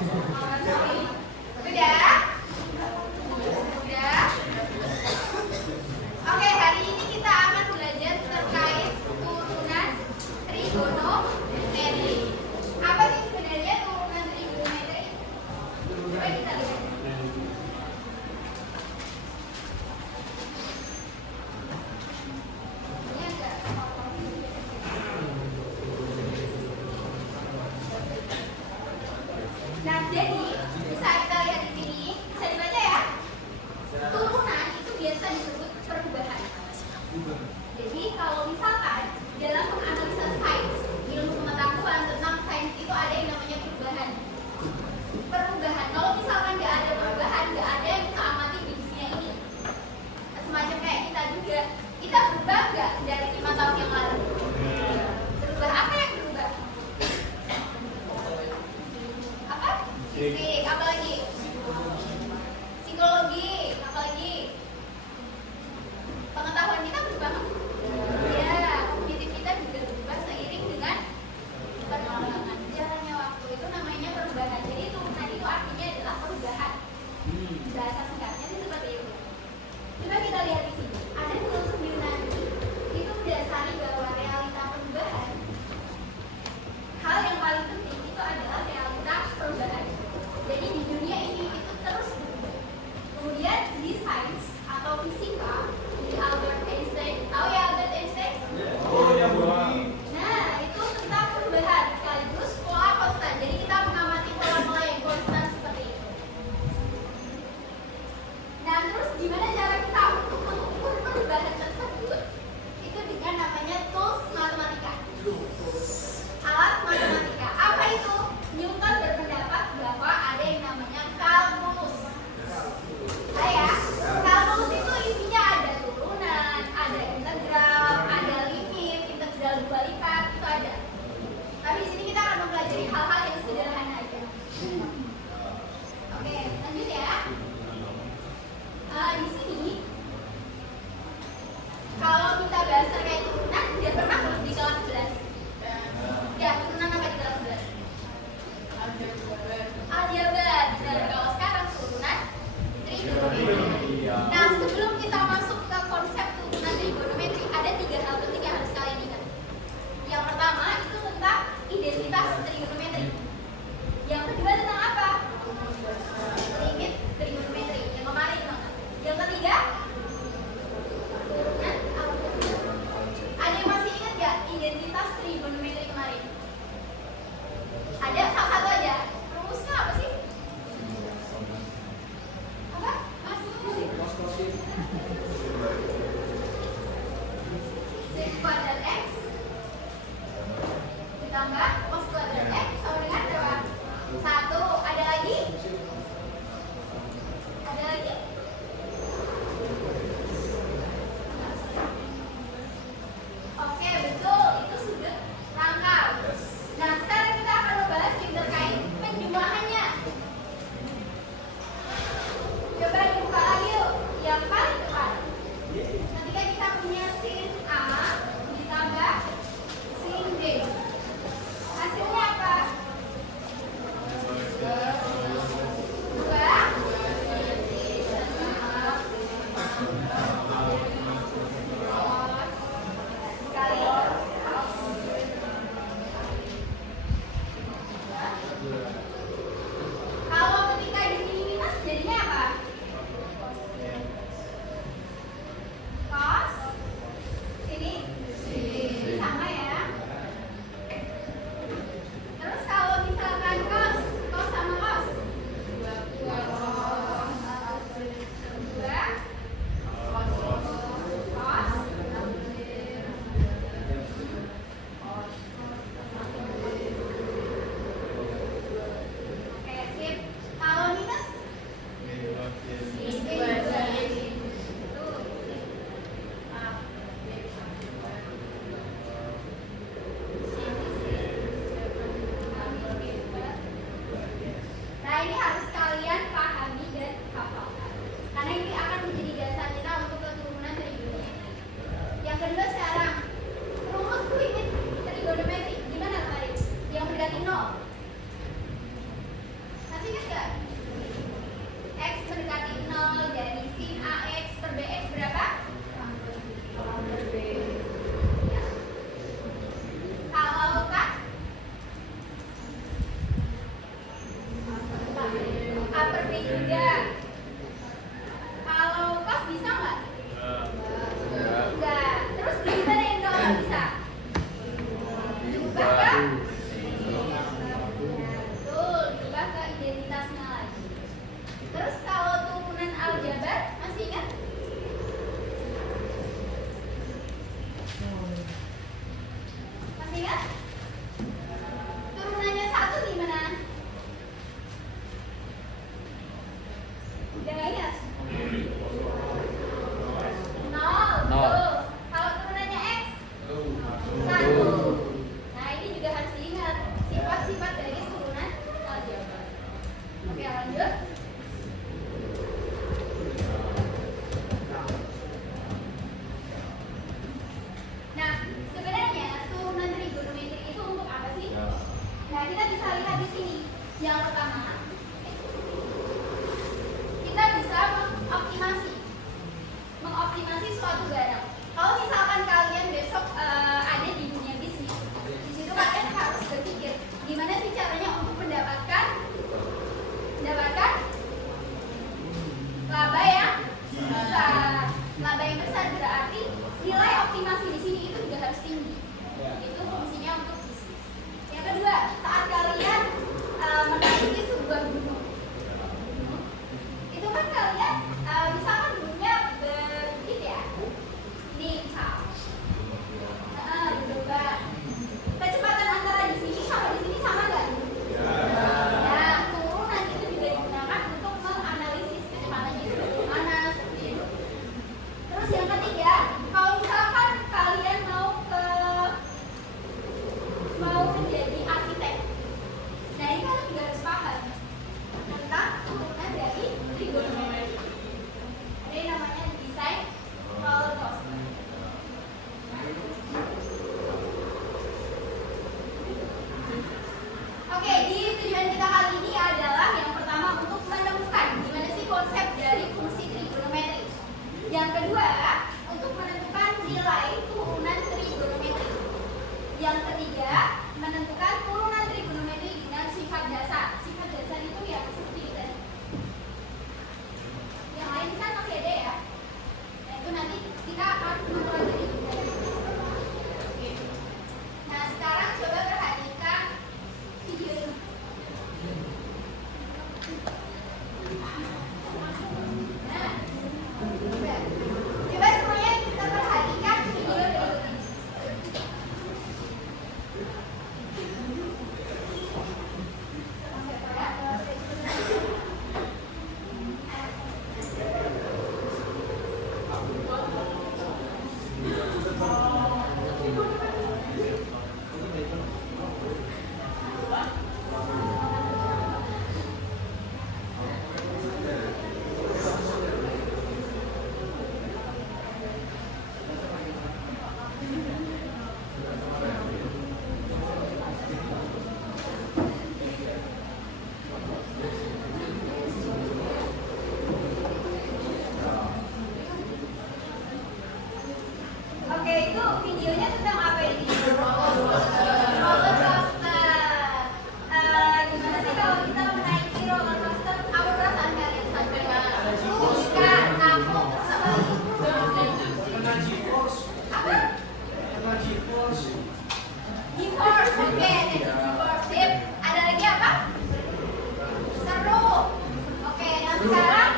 Udah? Udah? Oke, hari ini kita akan belajar terkait turunan trigonometri. Apa sih sebenarnya turunan trigonometri? Coba kita lihat. Ini agak Nah, jadi bisa kita lihat di sini, bisa dibaca ya. Turunan itu biasa disebut perubahan. Jadi kalau misalkan dalam menganalisa sains, ilmu pengetahuan tentang sains itu ada yang namanya perubahan. Perubahan. Kalau misalkan nggak ada perubahan, nggak ada yang kita amati di dunia ini. Semacam kayak kita juga, kita berubah nggak dari 5 tahun yang lalu? Berubah apa yang berubah? Apa? Fisik, apa lagi? Psikologi, apa lagi? Pengetahuan kita berubah nggak? Ya, kognitif kita juga berubah seiring dengan perkembangan jalannya waktu. Itu namanya perubahan. Jadi turunan itu artinya adalah perubahan. Bahasa singkatnya sih seperti itu. Coba kita lihat di sini. Ada filosof Yunani itu mendasari bahwa realita perubahan, hal yang paling penting itu adalah realita perubahan. Jadi di dunia ini itu terus berubah. Kemudian di sains atau fisika, di Albert Einstein, tahu ya Albert Einstein? Oh ya, Bu. Nah, itu tentang perubahan sekaligus pola konstan. Jadi kita mengamati pola-pola yang konstan seperti itu. Nah, terus gimana cara kita untuk mengukur perubahan tersebut? Itu dengan namanya tools matematika. Alat matematika. Apa itu? Newton berpendapat bahwa ada yang namanya kalkulus. Ya, kalkulus itu isinya ada turunan, ada integral, ada limit, integral 2 lipat, itu ada. Tapi di sini kita akan mempelajari hal-hal yang sederhana aja. Oke, lanjut ya. Di sini kalau kita bahas terkait turunan, udah pernah belum di kelas 11? Ya, turunan apa di kelas 11? Aljabar. Dan kalau sekarang turunan trigonometri. Nah, sebelum kita masuk ke konsep turunan trigonometri, ada 3 hal penting yang harus kalian ingat. Yang pertama itu tentang identitas trigonometri. Yang kedua tentang apa? Limit trigonometri. Yang kemarin banget. Yang ketiga, turunan aljabar. Ada yang masih ingat nggak identitas trigonometri kemarin? Ada salah satu aja. Rumusnya apa sih? Apa? Mas? Sin kuadrat X ditambah cos kuadrat X sama dengan berapa? 1. Ada lagi? Ada lagi? Oke, betul. Itu sudut rangkap. Nah, sekarang kita akan membahas yang terkait penjumlahannya. Coba dibuka lagi yuk. Yang paling depan. Ketika kita punya sin A ditambah sin B, hasilnya apa? 2 kali kalau ketika di sini minus jadinya apa? Cos sini sama ya. Terus kalau misalkan cos sama cos 2 cos. Oke, sip. Kalau minus nah, ini harus kalian pahami dan hafalkan, karena ini akan menjadi dasar kita untuk keturunan trigonometri. Yang kedua sekarang, rumus limit trigonometri. Gimana kemarin? Yang mendekati 0. HP juga. Kalau kos bisa nggak? Enggak. Terus gimana yang nggak bisa? Diubah ke? Betul, diubah ke identitasnya lagi. Terus kalau turunan aljabar masih ingat? Masih ingat? Turunannya 1 gimana? Udah nggak ingat? 0, betul. Kalau turunannya X? 1. Nah, ini juga harus diingat sifat-sifat dari turunan aljabar. Oke, lanjut. Nah, sebenarnya turunan trigonometri itu untuk apa sih? Nah, kita bisa lihat di sini. Yang pertama, kita bisa mengoptimasi suatu barang. Kalau misalkan kalian besok ada di dunia bisnis, di situ kalian harus berpikir gimana sih caranya untuk mendapatkan laba yang besar. Laba yang besar berarti nilai optimasi di sini itu juga harus tinggi. Itu fungsinya untuk bisnis. Yang kedua, saat kalian menaiki sebuah gunung, itu kan kalian misalkan gunungnya berbukit ya, ini misal, berubah. Kecepatan antara di sini sama di sini sama nggak? Nah, turunan itu juga digunakan untuk menganalisis kecepatannya itu bagaimana seperti itu. Terus yang ketiga, kalau misalkan kalian mau menjadi arsitek, nah ini kalian juga harus paham tentang turunan dari trigonometri. Ada yang namanya desain roller coaster. Oke, di tujuan kita kali ini adalah yang pertama untuk menemukan gimana sih konsep dari fungsi trigonometri. Yang kedua, untuk menentukan nilai turunan trigonometri. Yang ketiga, menentukan turunan trigonometri dengan sifat dasar. Sifat dasar itu ya seperti itu tadi. Yang lain kan masih ada ya. Nah, itu nanti kita akan mempelajari. Oke. Nah, sekarang coba perhatikan video ini. Nah, coba semuanya kita perhatikan video berikut ini. Oke, itu videonya tentang apa ini? Roller coaster. Gimana sih kalau kita menaiki roller coaster? Apa perasaan kalian saat berjalan? Suka, takut, terus apa lagi? Apa? G-force. Oke, ada G-force. Sip. Ada lagi apa? Seru. Oke, nah sekarang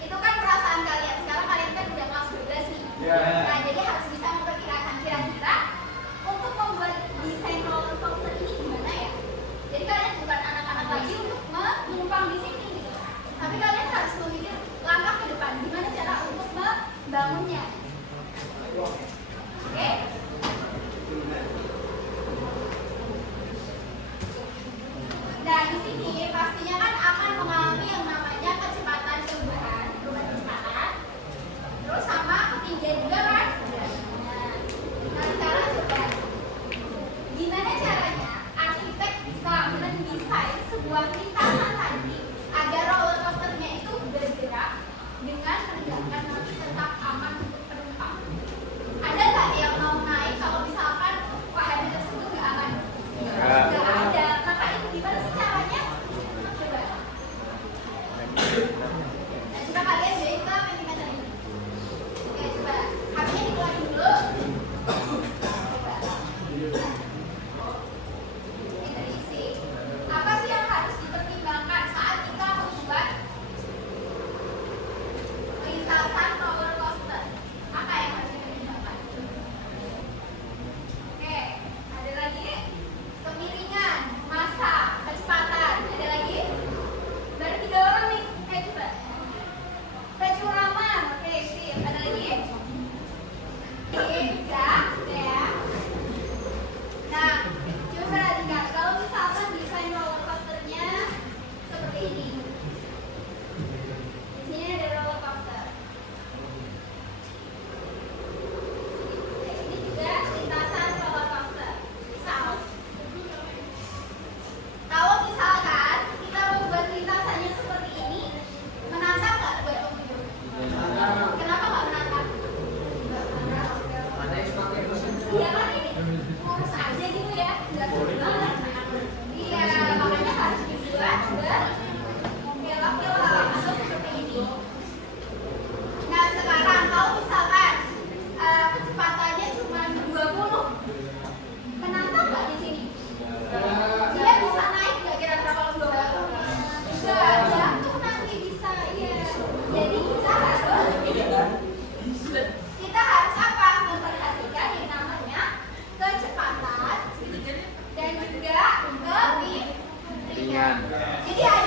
itu kan perasaan kalian. Sekarang kalian kan udah kelas 12 nih. Nah, jadi harus bisa memperkirakan kira-kira untuk membuat desain roller coaster ini gimana ya. Jadi kalian bukan anak-anak lagi untuk menumpang di sini gitu. Tapi kalian harus memikir langkah ke depan. Gimana cara untuk membangunnya. Oke? Nah, di sini pastinya kan akan mengalami yang namanya kecepatan perubahan kecepatan. Terus sama ketinggian juga kan? Nah, sekarang coba gimana caranya arsitek bisa mendesain sebuah lintasan tadi agar roller coasternya itu bergerak dengan menegakkan tapi tetap aman untuk penumpang. Ada nggak yang mau naik kalau misalkan wahana tersebut nggak aman? Nggak ada. Maka itu gimana sih caranya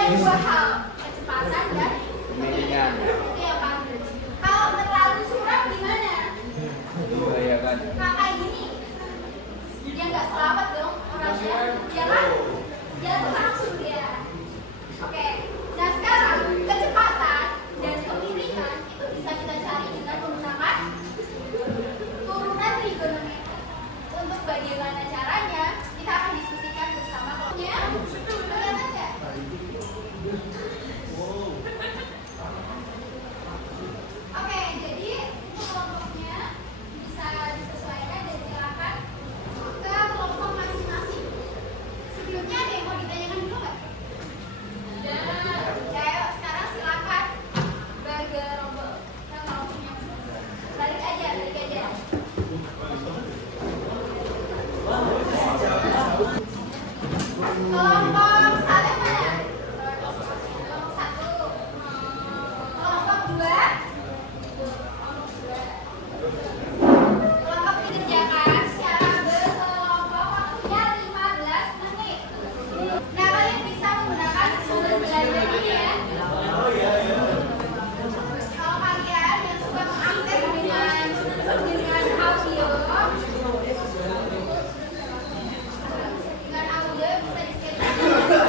ada dua hal, kecepatan dan kemiringan. itu ya Pak. Kalau terlalu curam gimana? Iya kan. Nah kayak gini, dia nggak selamat dong orangnya, dia kan? Dia tuh langsung dia. Oke, nah sekarang kecepatan dan kemiringan itu bisa kita cari dengan menggunakan turunan trigonometri. Untuk bagaimana caranya, kita akan diskusikan bersama kelompoknya. Kelihatan nggak? Oke, jadi kelompoknya bisa disesuaikan dan silakan ke kelompok masing-masing. Sebelumnya ada yang mau ditanyakan dulu nggak? Ya, ayo sekarang silakan bergerombol ke kelompoknya masing-masing. Balik aja, balik aja. Kelompok Saleh mana? Kelompok satu. Kelompok dua. Kelompok dikerjakan secara berkelompok, waktunya 15 menit. Nah, kalian bisa menggunakan sumber belajar ini ya. Kalau kalian yang suka mengakses dengan audio bisa di-schedule.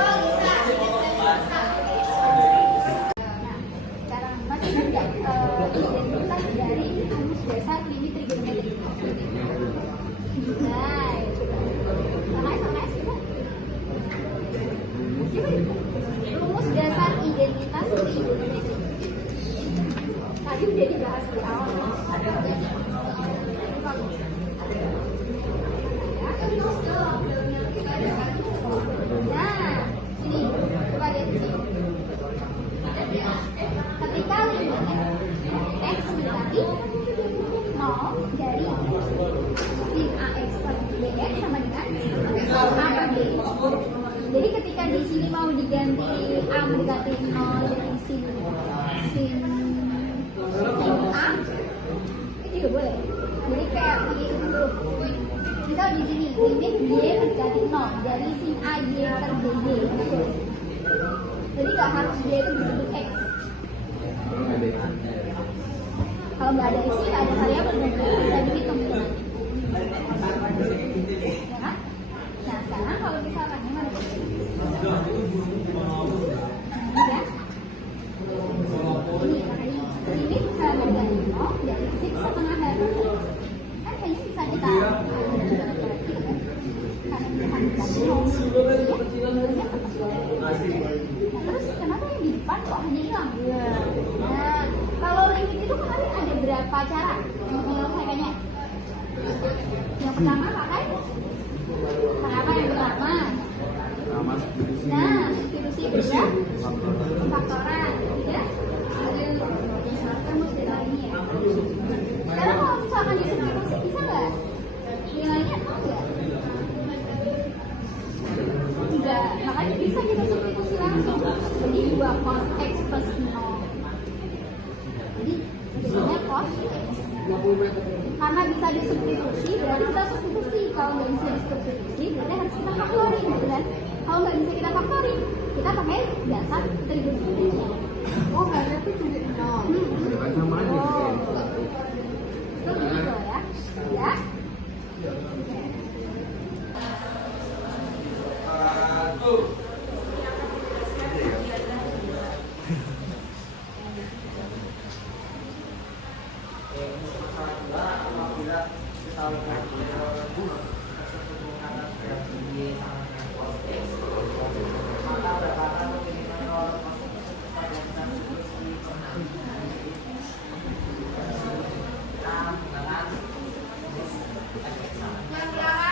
Oh, bisa, bisa. Nah, sekarang masih ingat nggak identitas dari rumus dasar limit trigonometri? Nah, coba. Sama coba. Rumus dasar identitas trigonometri. Tadi udah dibahas di awal. Nah, ini coba lihat di sini. Ketika limit x mendekati 0 dari sin ax per dx sama dengan a per b. Jadi ketika di sini mau diganti a mendekati 0 dari sin a, itu juga boleh. Jadi kayak begitu dulu. Misal di sini limit y mendekati 0 dari sin a y per dy. Jadi nggak harus y itu disebut x. Kalau nggak ada isi, nggak ada variabel, bisa dihitung. Ya kan? Nah sekarang kalau misalkan gimana? Ini ya. Ini makanya limit dari 0 dari 6 setengah hari. Kan kayaknya bisa kita terus kenapa yang di depan kok hanya hilang? Nah, kalau limit itu kemarin ada berapa cara menyelesaikannya? Yang pertama pakai apa yang pertama? Nah, substitusi beda faktoran, ya? Rumus dari ini ya. Sekarang kalau misalkan disubstitusi bisa nggak? Nilainya enggak? Enggak, makanya bisa kita substitusi langsung. Jadi 2 cos x plus 0. Jadi jadinya cos x. Karena bisa disubstitusi, berarti kita substitusi. Kalau nggak bisa disubstitusi, berarti harus kita faktorin, gitu kan? Kalau nggak bisa kita faktorin, kita pakai dasar trigonometri. Oh, berarti jadi 0. Oh, itu begitu ya. Ya. Yang belakang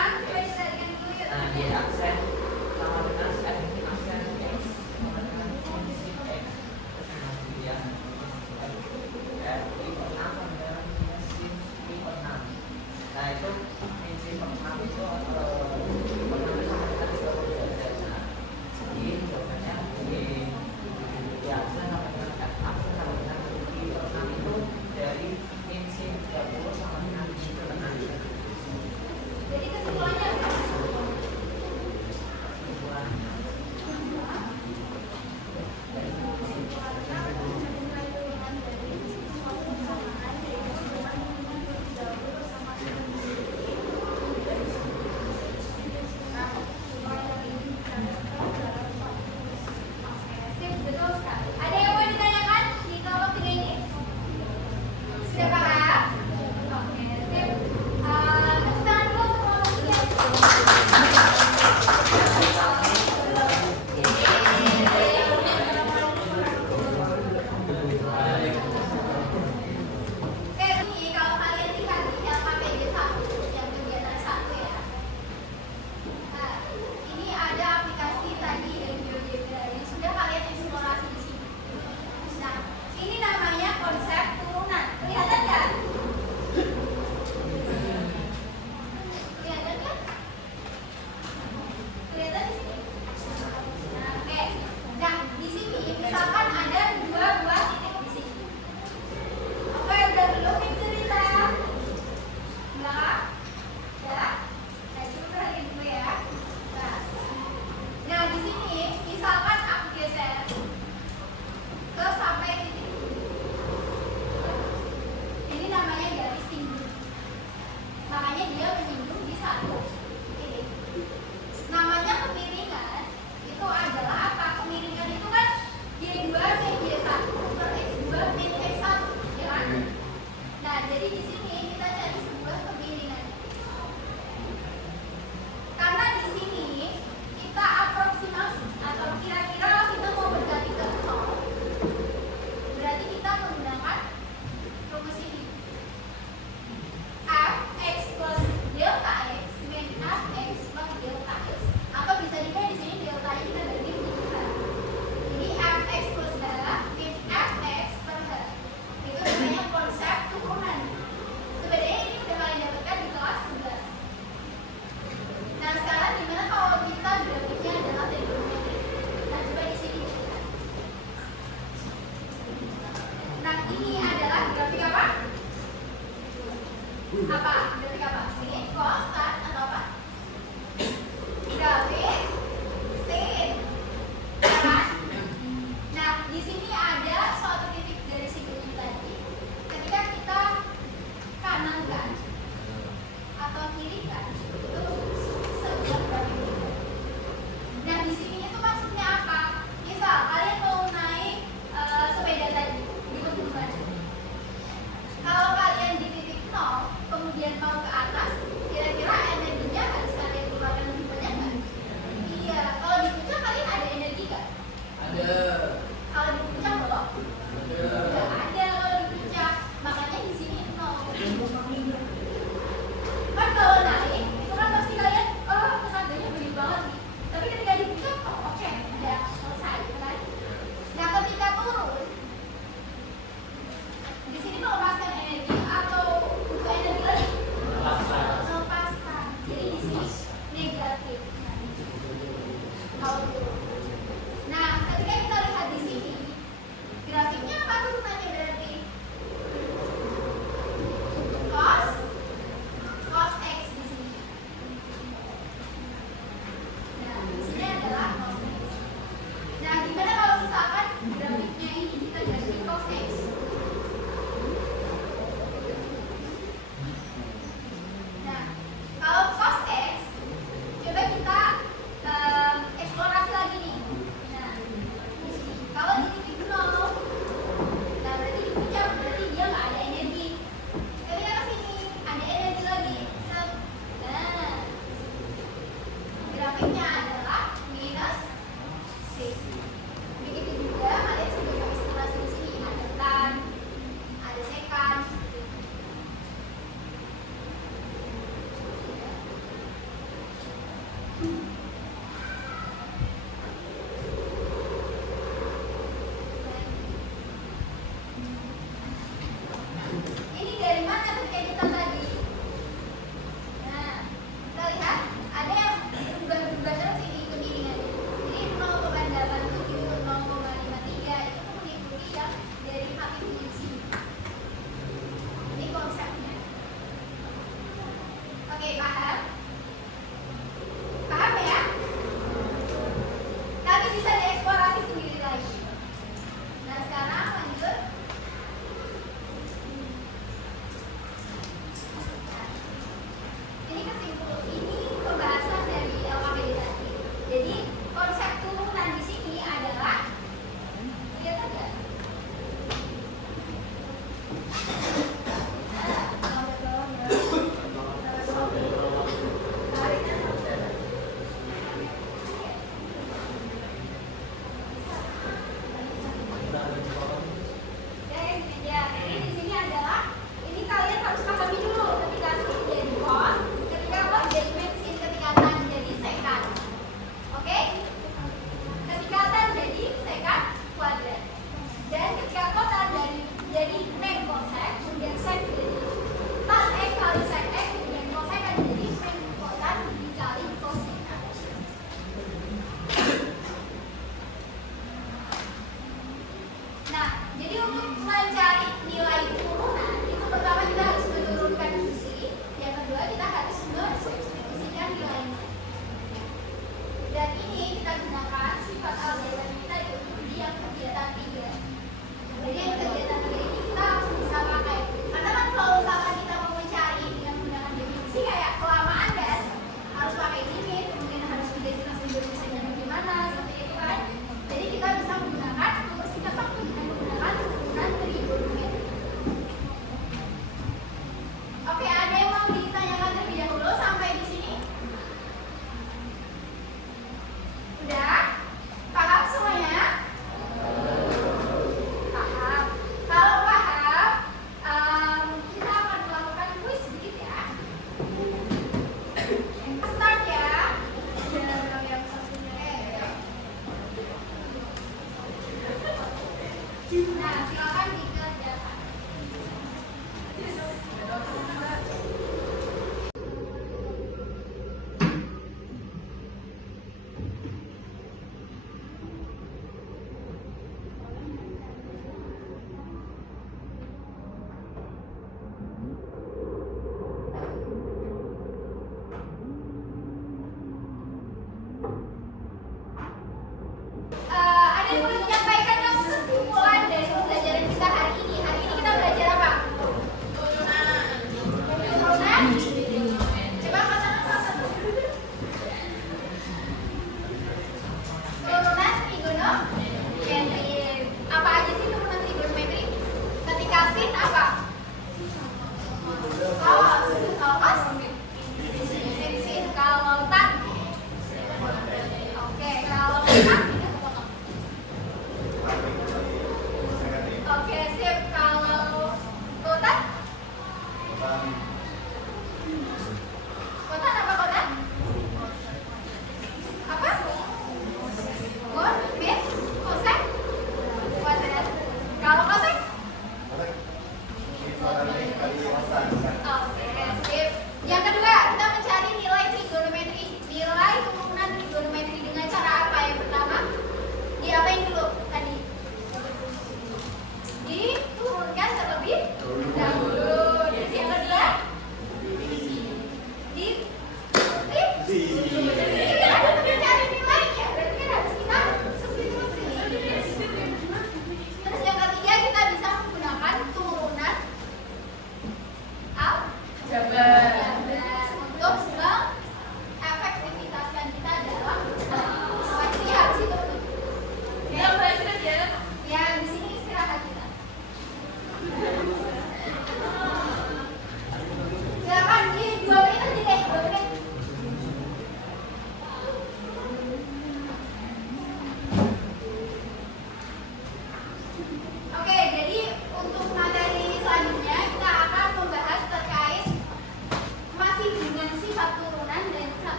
Apa? Grafik apa? Sin, cos, tan, atau apa? Grafik sin. Ya kan? Nah, di sini ada suatu titik dari sikunya tadi. Ketika kita kanankan atau kirikan, itu sebuah grafik tiga. Nah, di sini itu maksudnya apa? Misal kalian mau naik sepeda tadi di pegunungan. Kalau kalian di titik 0, kemudian mau ke atas, kira-kira energinya harus kalian keluarkan lebih banyak nggak? Iya. Kalau di puncak kalian ada energi nggak? Ada. Kalau di puncak belum? Nggak ada kalau di puncak. Makanya di sini 0. Kan kalau naik, itu kan pasti kalian, oh tenaganya gede banget nih. Tapi ketika di puncak, oh oke, udah selesai, kan? Nah, ketika turun, di sini melepaskan energi atau butuh energi lagi? Melepaskan. Jadi di sini negatif. Kalau turun. Nah, ketika kita lihat di sini, grafiknya apa turunannya berarti? Cos X di sini. Nah, di sini adalah cos X. Nah, gimana kalau misalkan grafiknya ini kita jadi cos X? Nah, kalau cos X, coba kita eksplorasi lagi nih. Nah, di sini. Kalau di titik 0, nah berarti di puncak, berarti dia nggak ada energi. Ketika ke sini, ada energi lagi. Set. Nah, grafiknya adalah minus C. Begitu juga kalian sebagai eksplorasi di sini ada tan, ada sekan. Ini dari mana ketika kita tadi? Nah, kita lihat ada yang berubah-ubah terus ini kemiringannya. Jadi 0,87, 0,53 itu mengikuti yang derivatif di sini. Ini konsepnya. Oke, paham? Paham ya? Tapi bisa dieksplorasi sendiri lagi. Nah, sekarang lanjut. Ini kesimpulan, ini pembahasan dari LKPD tadi. Jadi konsep turunan di sini adalah, lihat aja. Ya, yang gini aja. Jadi di sini adalah, ini kalian harus pahami dulu ketika sin jadi cos, ketika cos jadi sin, ketika tan jadi sekan. Oke? Ketika tan jadi sekan kuadrat. Dan ketika kotan jadi pen kosek, kemudian sek jadi tan X kali sek X, kemudian kosek kan jadi pen kotan dikali kosekan. Nah, jadi untuk mencari nilai turunan, itu pertama kita harus menurunkan fungsi, yang kedua kita harus mensubstitusikan nilainya.